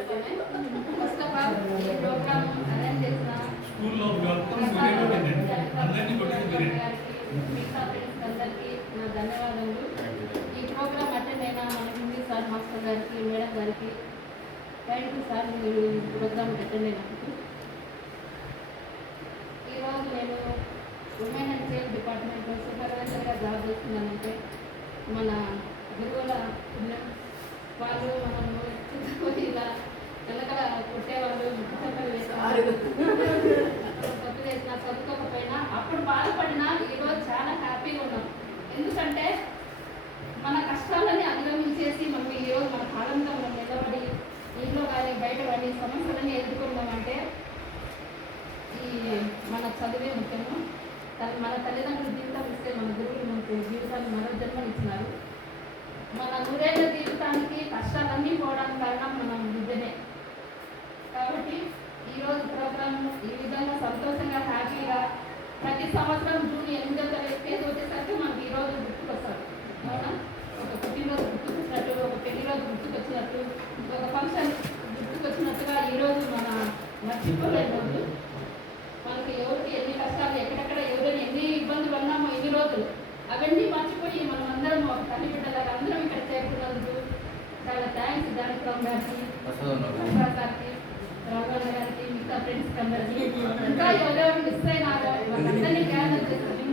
First of all ఈ programme arrange చేసిన స్కూల్లో మిగతా ఫ్రెండ్స్ అందరికీ నా ధన్యవాదాలు. ఈ ప్రోగ్రామ్ అటెండ్ అయిన మన హిందీ సార్ మాస్టర్ గారికి, మేడం గారికి థ్యాంక్ యూ సార్, మీరు ఈ ప్రోగ్రామ్ అటెండ్ అయినందుకు. ఈరోజు నేను ఉమెన్ అండ్ చైల్డ్ డిపార్ట్మెంట్లో సూపర్వైజర్గా జాబ్ చేస్తున్నానంటే మన గురువుల పుణ్యం. వాళ్ళు మనము ఇలా తెల్లకల కొట్టేవాళ్ళు, ముట్టలు వేసేవాళ్ళు, కొట్టు వేసినా చదువుకోకపోయినా అప్పుడు బాధపడినా ఈరోజు చాలా హ్యాపీగా ఉన్నాం. ఎందుకంటే మన కష్టాలని అధిగమించేసి మనం ఈరోజు మన కాలంతో మనం నిలబడి ఇంట్లో కానీ బయట కానీ సమస్యలని ఎదుర్కొన్నామంటే ఈ మన చదివే ముఖ్యము. మన తల్లిదండ్రుల జీవితం ఇస్తే మన గురువులు మనకు జీవితాన్ని మరో జన్మనిచ్చినారు. మన నూరేళ్ల జీవితానికి కష్టాలన్నీ పోవడానికి కారణం మనం విద్యనే. కాబట్టి ఈరోజు ప్రోగ్రామ్ ఈ విధంగా సంతోషంగా హ్యాపీగా ప్రతి సంవత్సరం జూన్ 8వ తేదీ వచ్చేసరికి మనకి ఈరోజు గుర్తుకొస్తారు. అవునా? ఒక పుట్టినరోజు గుర్తుకొచ్చినట్టు, ఒక పెళ్లిరోజు గుర్తుకొచ్చినట్టు, ఒక ఫంక్షన్ గుర్తుకొచ్చినట్టుగా ఈరోజు మన మర్చిపోలేని రోజు. మనకి ఎవరికి ఎన్ని కష్టాలు, ఎక్కడెక్కడ ఎవరైనా ఎన్ని ఇబ్బందులు ఉన్నామో ఇన్ని రోజులు అవన్నీ మర్చిపోయి మనం అందరం ఒక తల్లి బిడ్డలాగా అందరం ఇక్కడ చేరుకున్నందుకు చాలా థ్యాంక్స్. దానికం గారికి, గారికి, రాఘవన్న గారికి, మిగతా ఫ్రెండ్స్కి అందరికీ, ఇంకా ఎవరెవరు మిస్ అయినారో వాళ్ళందరినీ గ్యాదర్ చేసుకుని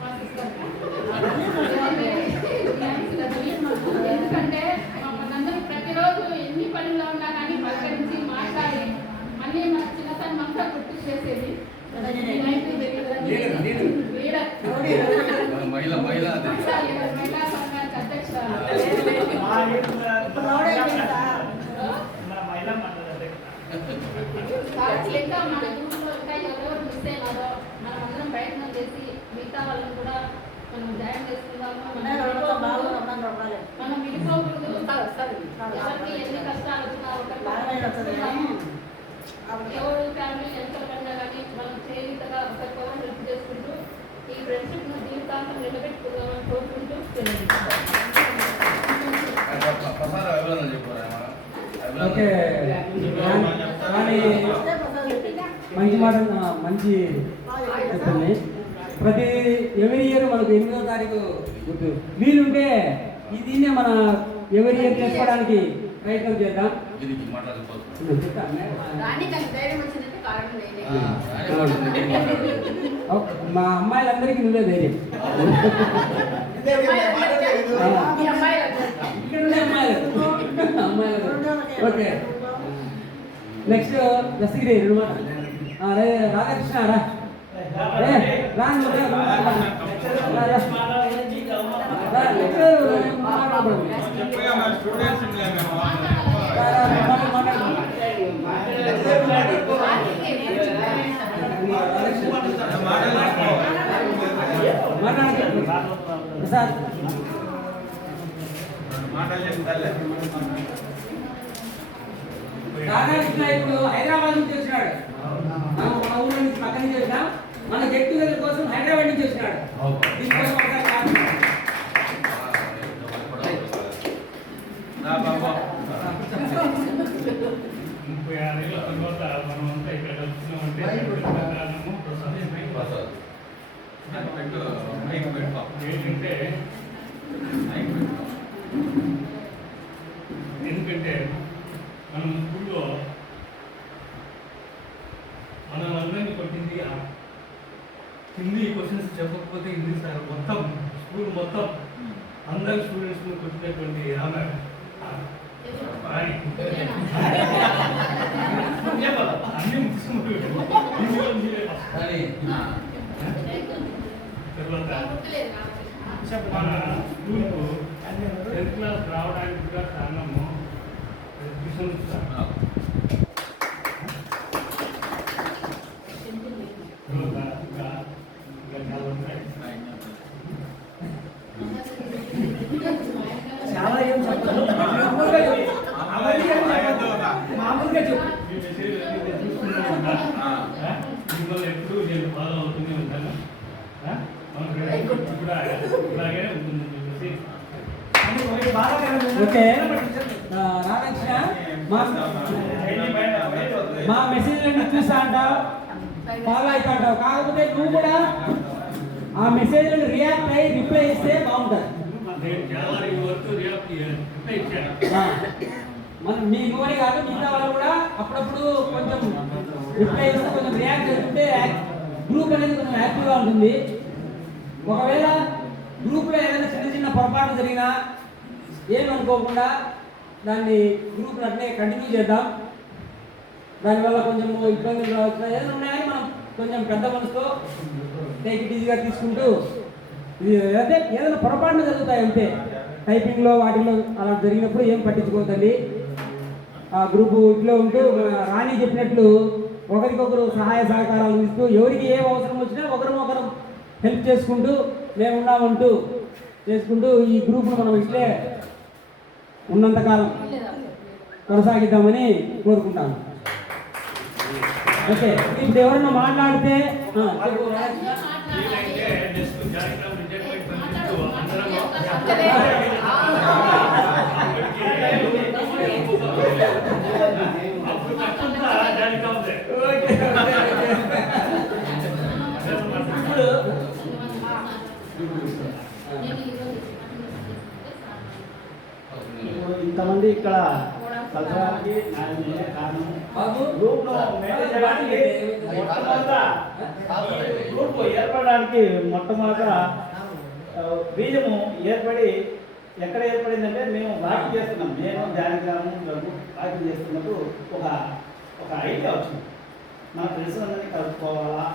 మా సిస్టర్కి ఎందుకంటే మనందరూ ప్రతిరోజు ఎన్ని పనుల్లో ఉన్నా కానీ పలకరించి మాట్లాడి మళ్ళీ మన చిన్నతనం అంతా గుర్తు చేసేది మహిళా సంఘానికి అధ్యక్షురాలు. ఇంకా మన గ్రూప్లో ఇంకా ఎవరెవరు మిస్ అయినారో మనం అందరం ప్రయత్నం చేసి మిగతా వాళ్ళని కూడా మనం జాయిన్ చేసుకుందాము. మనం విడిపోకూడదు. ఎవరికి ఎన్ని కష్టాలు వచ్చినా ఎవరు ఫ్యామిలీ ఎంత పడినా కానీ మనం చేయుతగా ఒకరికొకరు హెల్ప్ చేసుకుంటూ ఈ ఫ్రెండ్షిప్ను జీవితాంతం నిలబెట్టుకుందామని కోరుకుంటూ ఓకే. మంచి మాట, మంచి చెప్తుంది. ప్రతి ఎవరి ఇయర్ మనకు 8వ తారీఖు గుర్తు వీలుంటే దీన్నే మన ఎవరి ఇయర్ చేసుకోవడానికి ప్రయత్నం చేద్దాం. మా అమ్మాయిలందరికీ నువ్వే ధైర్యం. ఓకే, నెక్స్ట్ దస్తగిరి రాధాకృష్ణ ప్రసాద్ రాధాకృష్ణ ఇప్పుడు హైదరాబాద్ నుంచి వచ్చినాడు. మనం మన ఊళ్ళో నుంచి పక్క నుంచి వచ్చినాం. మన గెట్ టుగెదర్ కోసం హైదరాబాద్ నుంచి వచ్చినాడు. దీనికోసం ఒకసారి 36 ఏళ్ళ తర్వాత మనమంతా ఇక్కడ కలుస్తున్నామంటే ఏంటంటే ఎందుకంటే మనం స్కూల్లో మనం అందరినీ కొట్టింది హిందీ క్వశ్చన్స్ చెప్పకపోతే హిందీ సార్ మొత్తం స్కూల్ మొత్తం అందరు స్టూడెంట్స్ని కొట్టినటువంటి ఆమె అన్ని తర్వాత మన స్కూల్కు 10th క్లాస్ రావడానికి కూడా కారణము ట్యూషన్ సార్. చాలా ఏం చెప్తాను మామూలుగా చెప్పు. మిమ్మల్ని ఎప్పుడు నేను ఫాలో అవుతూనే ఉంటాను. ఇలాగే ఉంటుందని చెప్పేసి ఓకే. రాధాకృష్ణ మా మెసేజ్లన్నీ చూసా అంటావు, ఫాలో అవుతా అంటావు. కాకపోతే నువ్వు కూడా ఆ మెసేజ్లను రియాక్ట్ అయ్యి రిప్లై ఇస్తే బాగుంటుంది. నేను జనవరి వరకు రియాక్ట్ ఇచ్చాను. మన మీ నువ్వని కాదు, మిగతా వాళ్ళు కూడా అప్పుడప్పుడు కొంచెం రిప్లై ఇస్తే కొంచెం రియాక్ట్ చేస్తుంటే గ్రూప్ అనేది కొంచెం యాక్టివ్గా ఉంటుంది. ఒకవేళ గ్రూప్లో ఏదైనా చిన్న చిన్న పొరపాటు జరిగినా ఏమనుకోకుండా దాన్ని గ్రూప్ని అట్లే కంటిన్యూ చేద్దాం. దానివల్ల కొంచెం ఇబ్బందులు రావచ్చు ఏదైనా ఉన్నాయని మనం కొంచెం పెద్ద మనసుతో టేక్ ఇట్ ఈజీగా తీసుకుంటూ ఇది అంటే ఏదైనా పొరపాట్లు జరుగుతాయి అంతే. టైపింగ్లో వాటిలో అలా జరిగినప్పుడు ఏం పట్టించుకోవద్దండి. ఆ గ్రూపు ఇట్లా ఉంటూ రాణి చెప్పినట్లు ఒకరికొకరు సహాయ సహకారాలు ఇస్తూ ఎవరికి ఏం అవసరం వచ్చినా ఒకరినొకరు హెల్ప్ చేసుకుంటూ మేమున్నామంటూ చేసుకుంటూ ఈ గ్రూప్ను మనం ఇట్లే ఉన్నంతకాలం కొనసాగిద్దామని కోరుకుంటాను. ఓకే, ఇప్పుడు ఎవరన్నా మాట్లాడితే ఇంతమంది ఇక్కడ కలవడానికి కారణం గ్రూప్ను మెయింటైన్ చేయడానికి గ్రూప్ ఏర్పడడానికి మొట్టమొదట బీజము ఏర్పడి ఎక్కడ ఏర్పడిందంటే మేము వాకింగ్ చేస్తున్నాం. నేను జానగ్రామం వాకింగ్ చేస్తున్నప్పుడు ఒక ఐడియా వచ్చింది. మన ఫ్రెండ్స్ అందరినీ కలుపుకోవాలా,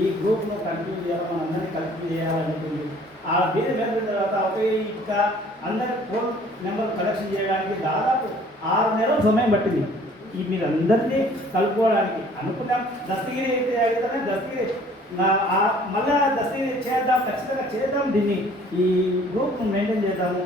ఈ గ్రూప్ను కంటిన్యూ చేయాలి, మన అందరినీ కంటిన్యూ చేయాలనుకుంది. ఆ బీజం ఏర్పడిన తర్వాత ఒకే ఇంకా అందరి ఫోన్ నెంబర్ కలెక్షన్ చేయడానికి దాదాపు 6 నెలల సమయం పట్టింది. ఈ మీరు అందరినీ కలుపుకోవడానికి అనుకున్నాం. దస్తగిరి అయితే అడిగితేనే దస్తగిరి మళ్ళా దస్తగిరి చేద్దాం, ఖచ్చితంగా చేద్దాం, దీన్ని ఈ గ్రూప్ను మెయింటైన్ చేద్దాము.